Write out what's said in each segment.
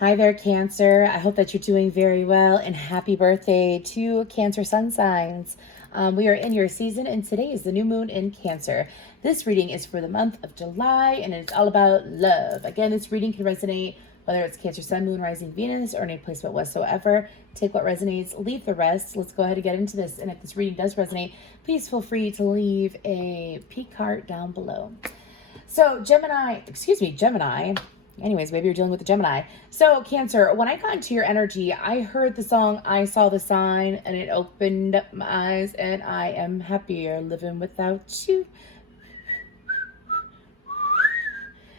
Hi there, Cancer. I hope that you're doing very well, and happy birthday to Cancer Sun Signs. We are in your season, and today is the new moon in Cancer. This reading is for the month of July, and it's all about love. Again, this reading can resonate whether it's Cancer Sun, Moon, Rising, Venus, or any placement whatsoever. Take what resonates, leave the rest. Let's go ahead and get into this. And if this reading does resonate, please feel free to leave a peak heart down below. So Gemini. Anyways, maybe you're dealing with the Gemini. So Cancer, when I got into your energy, I heard the song I Saw the Sign, and it opened up my eyes, and I am happier living without you.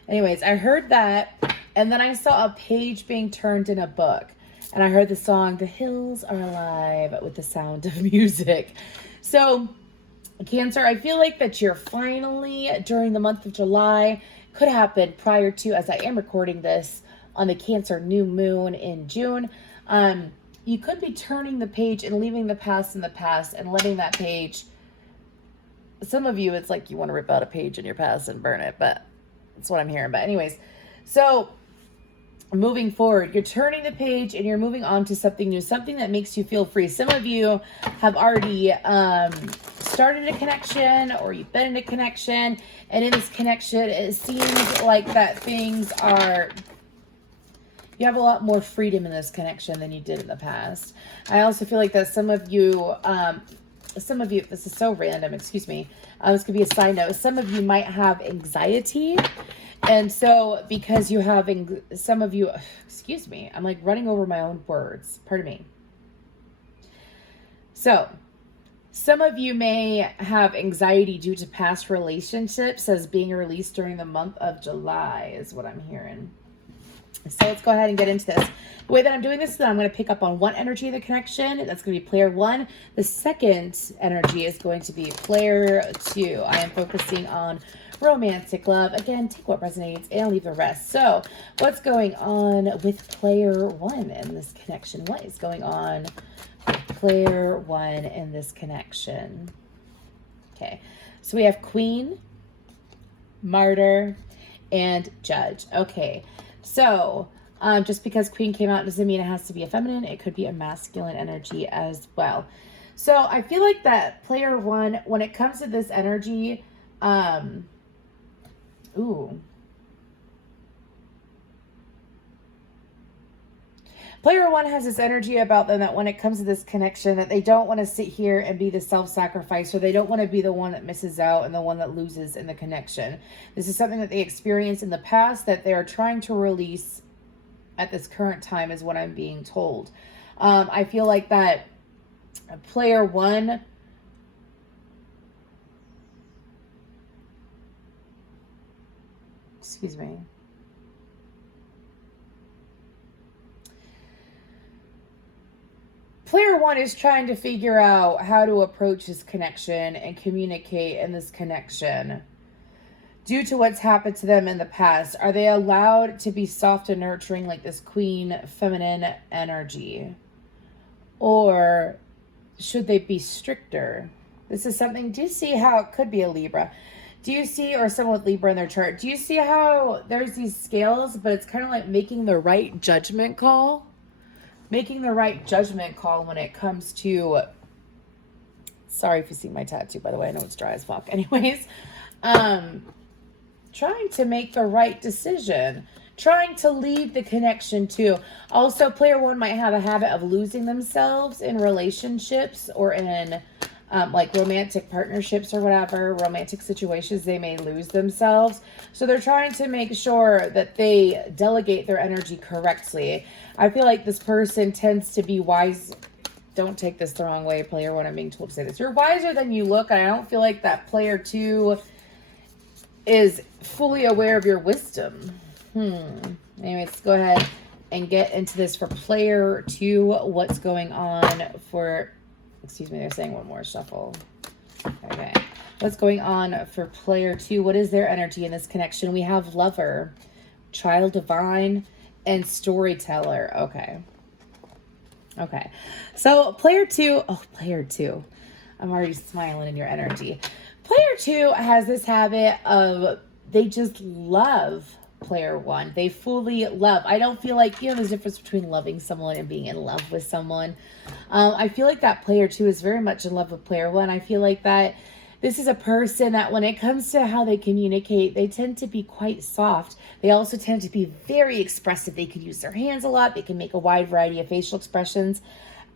Anyways, I heard that, and then I saw a page being turned in a book, and I heard the song The Hills Are Alive with the sound of music. So Cancer, I feel like that you're finally, during the month of July, could happen prior to, as I am recording this, on the Cancer new moon in June. You could be turning the page and leaving the past in the past and letting that page, some of you, it's like you want to rip out a page in your past and burn it, but that's what I'm hearing. But anyways, so moving forward, you're turning the page and you're moving on to something new, something that makes you feel free. Some of you have already started a connection, or you've been in a connection, and in this connection it seems like that things are, you have a lot more freedom in this connection than you did in the past. I also feel like that some of you, this is so random, excuse me, this could be a side note, some of you might have anxiety. And so because you have, some of you, excuse me, I'm like running over my own words, pardon me. So some of you may have anxiety due to past relationships as being released during the month of July is what I'm hearing. So let's go ahead and get into this. The way that I'm doing this is that I'm going to pick up on one energy of the connection. That's going to be player one. The second energy is going to be player two. I am focusing on romantic love. Again, take what resonates and leave the rest. So what's going on with player one in this connection? What is going on with player one in this connection? Okay, so we have Queen, Martyr, and Judge. Okay, so just because Queen came out doesn't mean it has to be a feminine. It could be a masculine energy as well. So I feel like that player one, when it comes to this energy, player one has this energy about them that when it comes to this connection, that they don't want to sit here and be the self-sacrifice, or they don't want to be the one that misses out and the one that loses in the connection. This is something that they experienced in the past that they are trying to release at this current time, is what I'm being told. I feel like that player one, excuse me. Player one is trying to figure out how to approach this connection and communicate in this connection. Due to what's happened to them in the past, are they allowed to be soft and nurturing like this queen feminine energy? Or should they be stricter? This is something, do you see how it could be a Libra? Do you see, or someone with Libra in their chart, do you see how there's these scales, but it's kind of like making the right judgment call? Making the right judgment call when it comes to, sorry if you see my tattoo, by the way, I know it's dry as fuck. Anyways, trying to make the right decision, trying to lead the connection too. Also, player one might have a habit of losing themselves in relationships or in like romantic partnerships or whatever, romantic situations. They may lose themselves. So they're trying to make sure that they delegate their energy correctly. I feel like this person tends to be wise. Don't take this the wrong way, player one. I'm being told to say this. You're wiser than you look. And I don't feel like that player two is fully aware of your wisdom. Anyways, let's go ahead and get into this for player two. What's going on for, excuse me, they're saying one more shuffle. Okay. What's going on for player two? What is their energy in this connection? We have Lover, Child Divine, and Storyteller. Okay. So player two, I'm already smiling in your energy. Player two has this habit of, they just love player one. They fully love. I don't feel like, there's a difference between loving someone and being in love with someone. I feel like that player two is very much in love with player one. I feel like that this is a person that when it comes to how they communicate, they tend to be quite soft. They also tend to be very expressive. They can use their hands a lot. They can make a wide variety of facial expressions.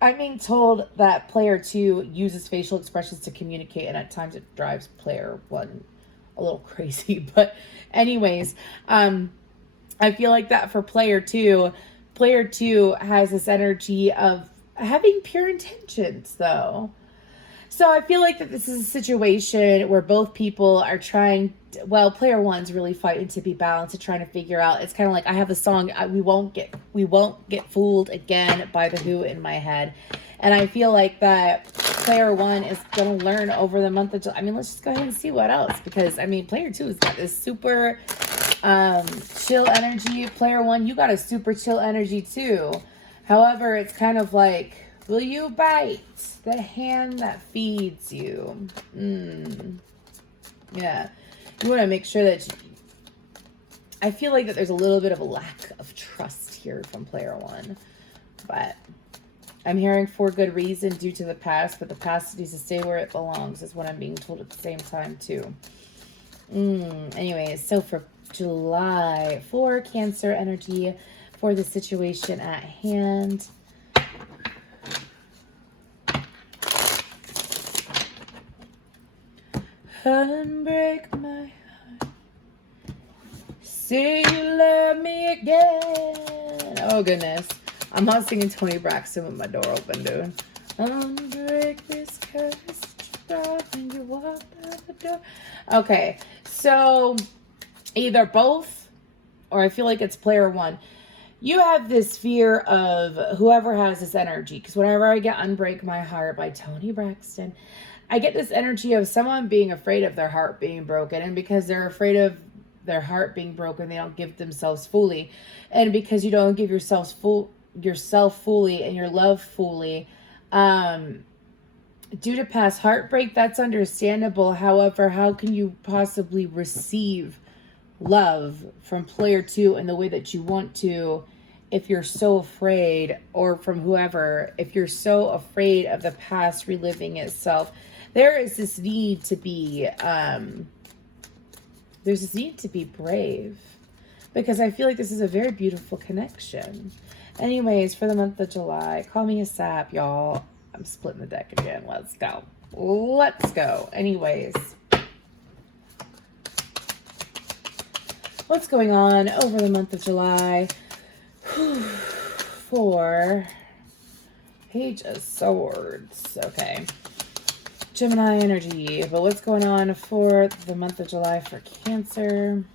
I'm being told that player two uses facial expressions to communicate, and at times it drives player one a little crazy. But anyways, I feel like that for player two has this energy of having pure intentions, though. So I feel like that this is a situation where both people are trying, player one's really fighting to be balanced and trying to figure out. It's kind of like I have a song, we won't get fooled again by The Who in my head. And I feel like that player one is going to learn over the month of July. I mean, let's just go ahead and see what else, because I mean, player two has got this super chill energy. Player one, you got a super chill energy too. However, it's kind of like, will you bite the hand that feeds you? Yeah. You want to make sure that I feel like that there's a little bit of a lack of trust here from player one. But I'm hearing for good reason due to the past, but the past needs to stay where it belongs is what I'm being told at the same time too. Anyways, so for July, for Cancer energy, for the situation at hand. Unbreak my heart. Say you love me again. Oh, goodness. I'm not singing Tony Braxton with my door open, dude. Unbreak this curse when you walk out the door. Okay, so either both, or I feel like it's player one. You have this fear of whoever has this energy, because whenever I get Unbreak My Heart by Tony Braxton, I get this energy of someone being afraid of their heart being broken, and because they're afraid of their heart being broken, they don't give themselves fully, and because you don't give yourself fully and your love fully, due to past heartbreak, that's understandable. However, how can you possibly receive love from player two in the way that you want to if you're so afraid, or from whoever, if you're so afraid of the past reliving itself? There is this need to be, there's this need to be brave, because I feel like this is a very beautiful connection. Anyways, for the month of July, call me a sap, y'all. I'm splitting the deck again. Let's go. Let's go. Anyways, what's going on over the month of July? For Page of Swords. Okay. Gemini energy. But what's going on for the month of July for Cancer?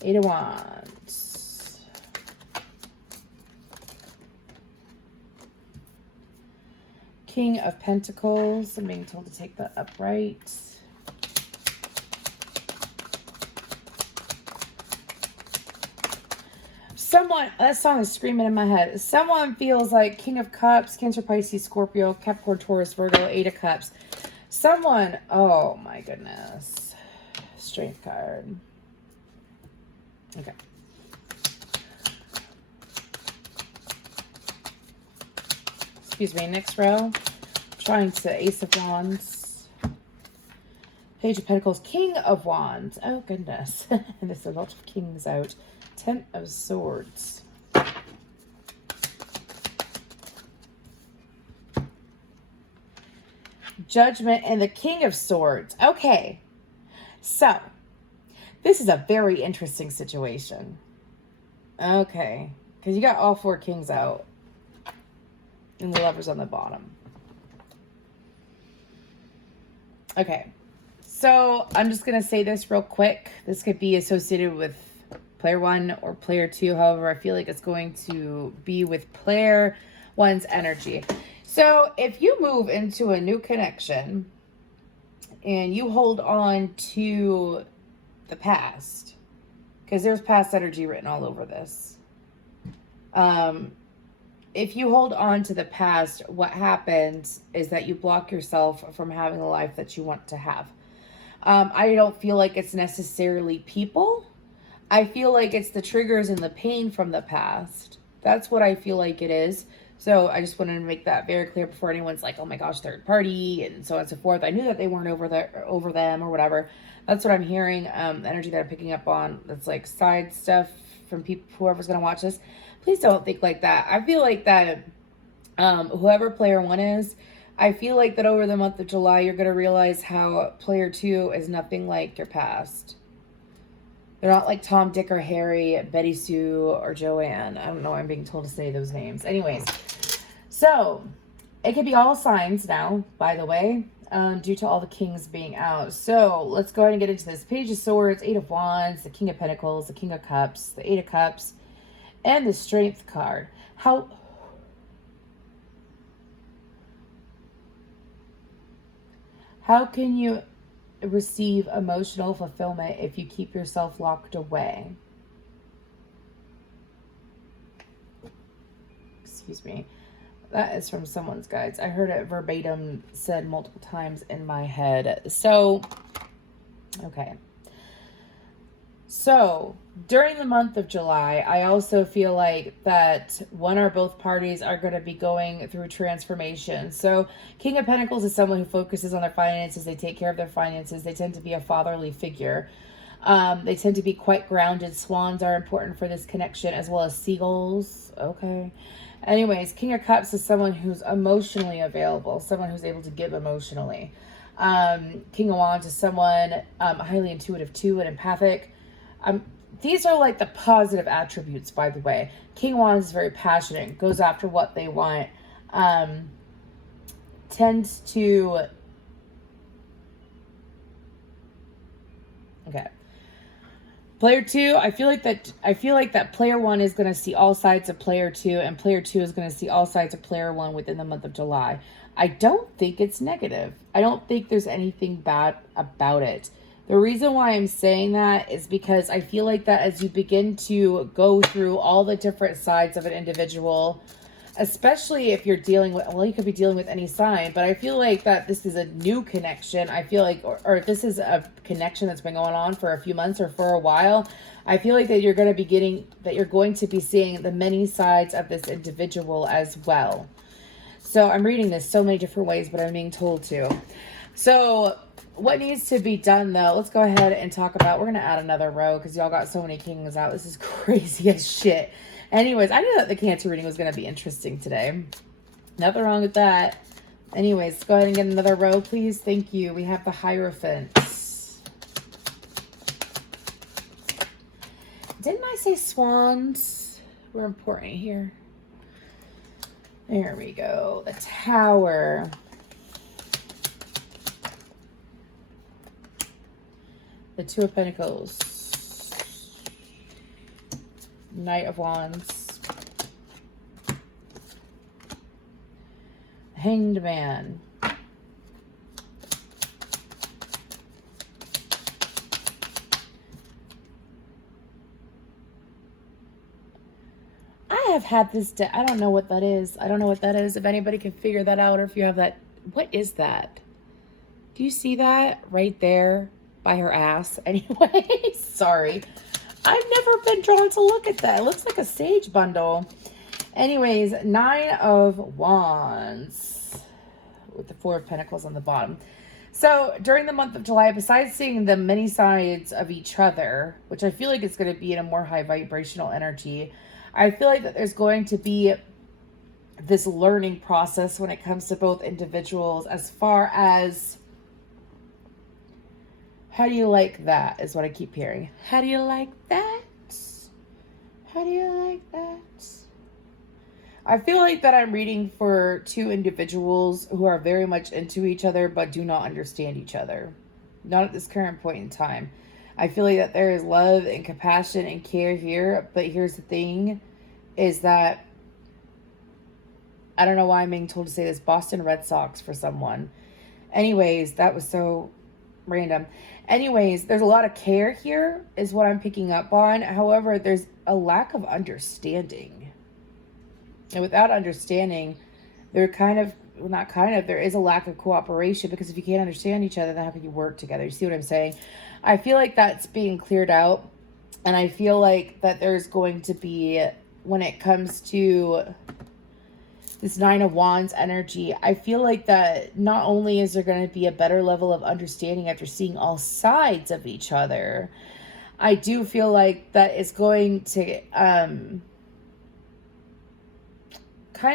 Eight of Wands. King of Pentacles. I'm being told to take that upright. That song is screaming in my head. Someone feels like King of Cups, Cancer, Pisces, Scorpio, Capricorn, Taurus, Virgo, Eight of Cups. Someone, oh my goodness. Strength card. Okay. Excuse me, next row. Trying to Ace of Wands. Page of Pentacles, King of Wands. Oh goodness. There's a lot of kings out. Ten of Swords. Judgment and the King of Swords. Okay. So, this is a very interesting situation. Okay. Because you got all four kings out. And the Lovers on the bottom. Okay. So, I'm just going to say this real quick. This could be associated with player one or player two. However, I feel like it's going to be with player one's energy. So if you move into a new connection and you hold on to the past, because there's past energy written all over this. If you hold on to the past, what happens is that you block yourself from having the life that you want to have. I don't feel like it's necessarily people. I feel like it's the triggers and the pain from the past. That's what I feel like it is. So I just wanted to make that very clear before anyone's like, oh my gosh, third party and so on and so forth. I knew that they weren't over them or whatever. That's what I'm hearing. The energy that I'm picking up on, that's like side stuff from people, whoever's going to watch this. Please don't think like that. I feel like that whoever player 1 is, I feel like that over the month of July, you're going to realize how player 2 is nothing like your past. They're not like Tom, Dick, or Harry, Betty Sue, or Joanne. I don't know why I'm being told to say those names. Anyways, so it could be all signs now, by the way, due to all the kings being out. So let's go ahead and get into this. Page of Swords, Eight of Wands, the King of Pentacles, the King of Cups, the Eight of Cups, and the Strength card. How can you receive emotional fulfillment if you keep yourself locked away? Excuse me. That is from someone's guides. I heard it verbatim said multiple times in my head. So, okay. So, during the month of July, I also feel like that one or both parties are going to be going through transformation. So, King of Pentacles is someone who focuses on their finances. They take care of their finances. They tend to be a fatherly figure. They tend to be quite grounded. Swans are important for this connection, as well as seagulls. Okay. Anyways, King of Cups is someone who's emotionally available, someone who's able to give emotionally. King of Wands is someone highly intuitive too and empathic. These are like the positive attributes, by the way. King of Wands is very passionate, goes after what they want, tends to... Okay. Player 2, I feel like that player 1 is going to see all sides of player 2, and player 2 is going to see all sides of player 1 within the month of July. I don't think it's negative. I don't think there's anything bad about it. The reason why I'm saying that is because I feel like that as you begin to go through all the different sides of an individual, especially if you're dealing with, well, you could be dealing with any sign, but I feel like that this is a new connection. I feel like, or this is a connection that's been going on for a few months or for a while. I feel like that you're going to be seeing the many sides of this individual as well. So I'm reading this so many different ways, but I'm being told to. So what needs to be done, though, let's go ahead and talk about, we're going to add another row because y'all got so many kings out. This is crazy as shit. Anyways, I knew that the Cancer reading was going to be interesting today. Nothing wrong with that. Anyways, let's go ahead and get another row, please. Thank you. We have the Hierophant. Didn't I say swans were important here? There we go. The Tower. The Two of Pentacles. Knight of Wands. Hanged Man. I have had this I don't know what that is. I don't know what that is. If anybody can figure that out, or if you have that. What is that? Do you see that right there by her ass? Anyway, sorry. I've never been drawn to look at that. It looks like a sage bundle. Anyways, Nine of Wands with the Four of Pentacles on the bottom. So during the month of July, besides seeing the many sides of each other, which I feel like it's going to be in a more high vibrational energy, I feel like that there's going to be this learning process when it comes to both individuals, as far as, how do you like that, is what I keep hearing. How do you like that? How do you like that? I feel like that I'm reading for two individuals who are very much into each other but do not understand each other. Not at this current point in time. I feel like that there is love and compassion and care here, but here's the thing, is that, I don't know why I'm being told to say this, Boston Red Sox for someone. Anyways, that was so random. Anyways, there's a lot of care here is what I'm picking up on. However, there's a lack of understanding. And without understanding, they're kind of well, not kind of, there is a lack of cooperation, because if you can't understand each other, then how can you work together? You see what I'm saying? I feel like that's being cleared out. And I feel like that there's going to be, when it comes to this Nine of Wands energy, I feel like that not only is there going to be a better level of understanding after seeing all sides of each other, I do feel like that it's going to kind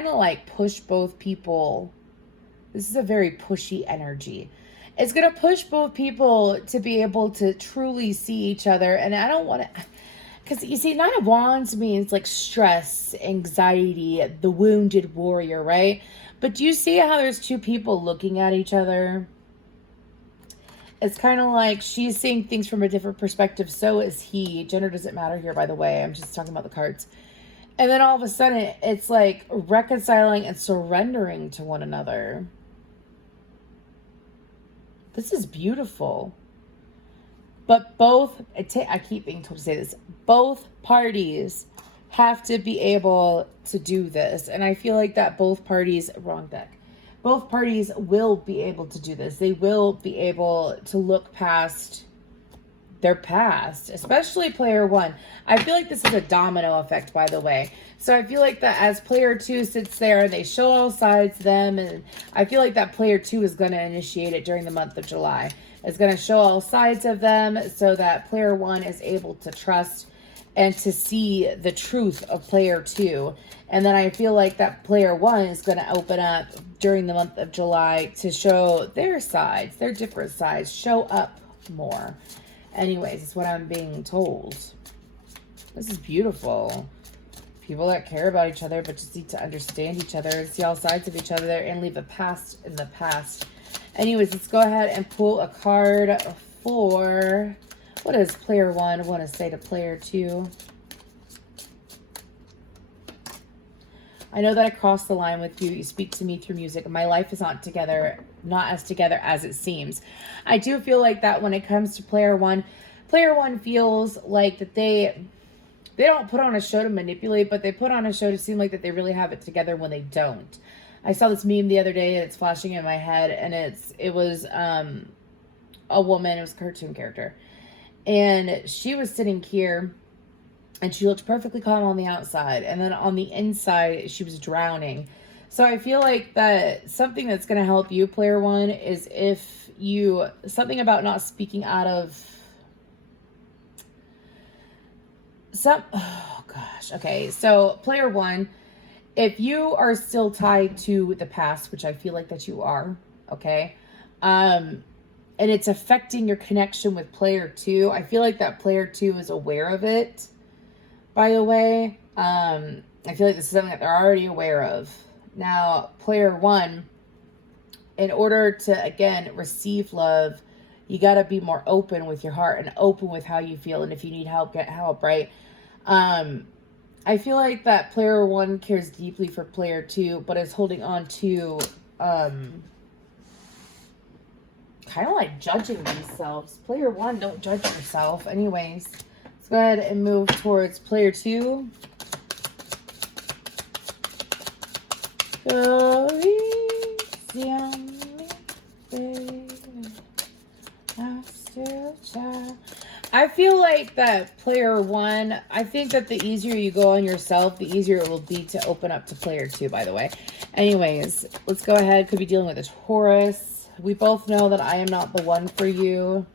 of like push both people. This is a very pushy energy. It's going to push both people to be able to truly see each other. And I don't want to, because you see, Nine of Wands means like stress, anxiety, the wounded warrior, right? But do you see how there's two people looking at each other? It's kind of like she's seeing things from a different perspective. So is he. Gender doesn't matter here, by the way. I'm just talking about the cards. And then all of a sudden, it's like reconciling and surrendering to one another. This is beautiful. But both, I keep being told to say this, both parties have to be able to do this. And I feel like that both parties, wrong deck, both parties will be able to do this. They will be able to look past their past, especially player one. I feel like this is a domino effect, by the way. So I feel like that as player two sits there and they show all sides to them, and I feel like that player two is going to initiate it during the month of July. It's going to show all sides of them so that player one is able to trust and to see the truth of player two. And then I feel like that player one is going to open up during the month of July to show their sides, their different sides, show up more. Anyways, it's what I'm being told. This is beautiful. People that care about each other, but just need to understand each other and see all sides of each other and leave the past in the past. Anyways, let's go ahead and pull a card for, what does player one want to say to player two? I know that I crossed the line with you. You speak to me through music. My life is not as together as it seems. I do feel like that when it comes to player one feels like that they don't put on a show to manipulate, but they put on a show to seem like that they really have it together when they don't. I saw this meme the other day and it's flashing in my head, and it was a woman, it was a cartoon character. And she was sitting here and she looked perfectly calm on the outside, and then on the inside she was drowning. So I feel like that something that's going to help you, player one, is if you, something about not speaking out of oh gosh. Okay. So player one, if you are still tied to the past, which I feel like that you are, okay, and it's affecting your connection with player two, I feel like that player two is aware of it, by the way. I feel like this is something that they're already aware of. Now, player one, in order to, again, receive love, you got to be more open with your heart and open with how you feel. And if you need help, get help, right? I feel like that player one cares deeply for player two, but is holding on to, kind of like judging themselves. Player one, don't judge yourself. Anyways, let's go ahead and move towards player two. I feel like that player one, I think that the easier you go on yourself, the easier it will be to open up to player two, by the way. Anyways, let's go ahead. Could be dealing with a Taurus. We both know that I am not the one for you.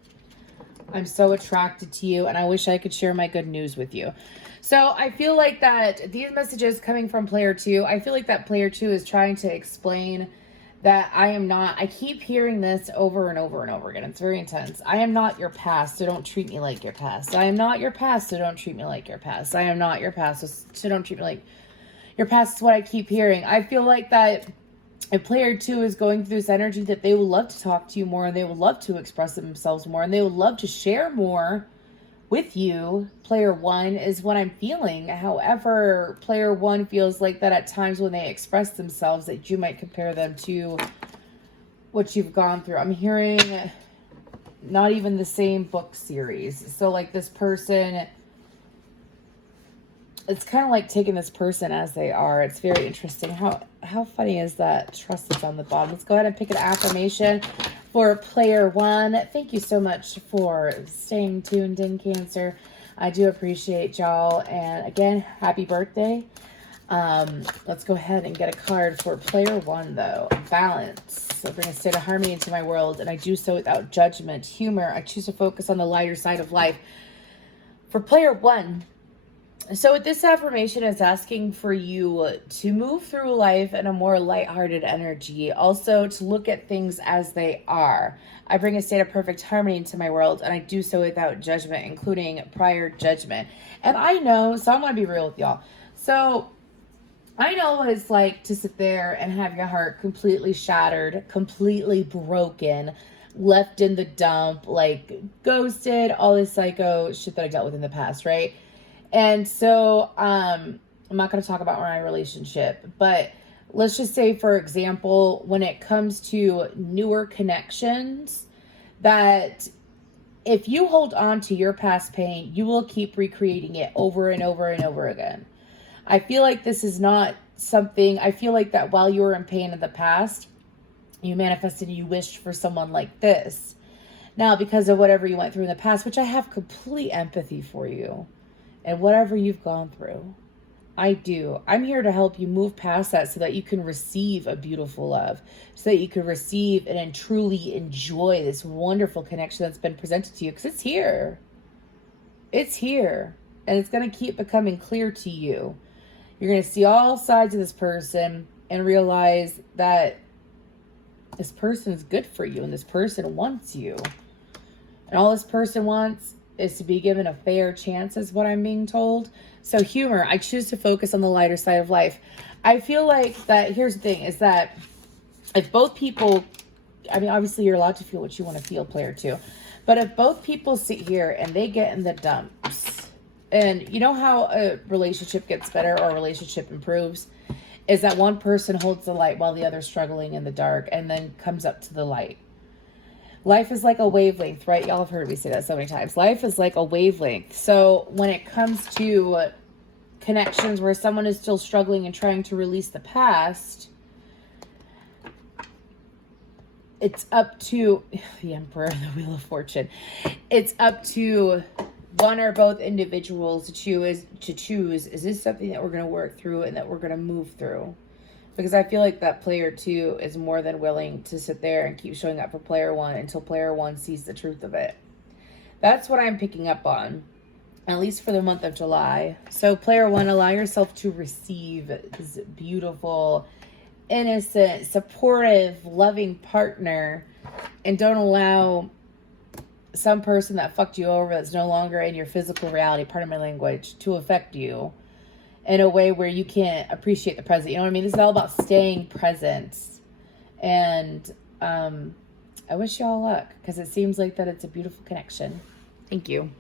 I'm so attracted to you, and I wish I could share my good news with you. So I feel like that these messages coming from player two, I feel like that player two is trying to explain that I am not, I keep hearing this over and over and over again. It's very intense. I am not your past, so don't treat me like your past. I am not your past, so don't treat me like your past. I am not your past, so don't treat me like your past is what I keep hearing. I feel like that if player two is going through this energy, that they would love to talk to you more, and they would love to express themselves more, and they would love to share more with you. Player one is what I'm feeling. However, player one feels like that at times when they express themselves, that you might compare them to what you've gone through. I'm hearing not even the same book series. So like this person, it's kind of like taking this person as they are. It's very interesting. How funny is that? Trust is on the bottom. Let's go ahead and pick an affirmation for player one. Thank you so much for staying tuned in, Cancer. I do appreciate y'all. And again, happy birthday. Let's go ahead and get a card for player one, though. Balance. So bring a state of harmony into my world, and I do so without judgment. Humor. I choose to focus on the lighter side of life. For player one, so this affirmation is asking for you to move through life in a more lighthearted energy. Also, to look at things as they are. I bring a state of perfect harmony into my world, and I do so without judgment, including prior judgment. And I know, so I'm going to be real with y'all. So I know what it's like to sit there and have your heart completely shattered, completely broken, left in the dump, like ghosted, all this psycho shit that I dealt with in the past, right? And so, I'm not going to talk about my relationship, but let's just say, for example, when it comes to newer connections, that if you hold on to your past pain, you will keep recreating it over and over and over again. I feel like this is not something, I feel like that while you were in pain in the past, you manifested and you wished for someone like this. Now, because of whatever you went through in the past, which I have complete empathy for you, and whatever you've gone through, I do. I'm here to help you move past that so that you can receive a beautiful love, so that you can receive and truly enjoy this wonderful connection that's been presented to you, because it's here. It's here, and it's going to keep becoming clear to you. You're going to see all sides of this person and realize that this person is good for you, and this person wants you. And all this person wants is to be given a fair chance, is what I'm being told. So humor, I choose to focus on the lighter side of life. I feel like that, here's the thing, is that if both people, I mean, obviously you're allowed to feel what you want to feel, player two. But if both people sit here and they get in the dumps, and you know how a relationship gets better or a relationship improves, is that one person holds the light while the other's struggling in the dark and then comes up to the light. Life is like a wavelength, right? Y'all have heard me say that so many times. Life is like a wavelength. So when it comes to connections where someone is still struggling and trying to release the past, it's up to the Emperor, the Wheel of Fortune. It's up to one or both individuals to choose, is this something that we're going to work through and that we're going to move through? Because I feel like that player two is more than willing to sit there and keep showing up for player one until player one sees the truth of it. That's what I'm picking up on, at least for the month of July. So player one, allow yourself to receive this beautiful, innocent, supportive, loving partner, and don't allow some person that fucked you over that's no longer in your physical reality, pardon my language, to affect you in a way where you can't appreciate the present. You know what I mean? This is all about staying present. And I wish you all luck, because it seems like that it's a beautiful connection. Thank you.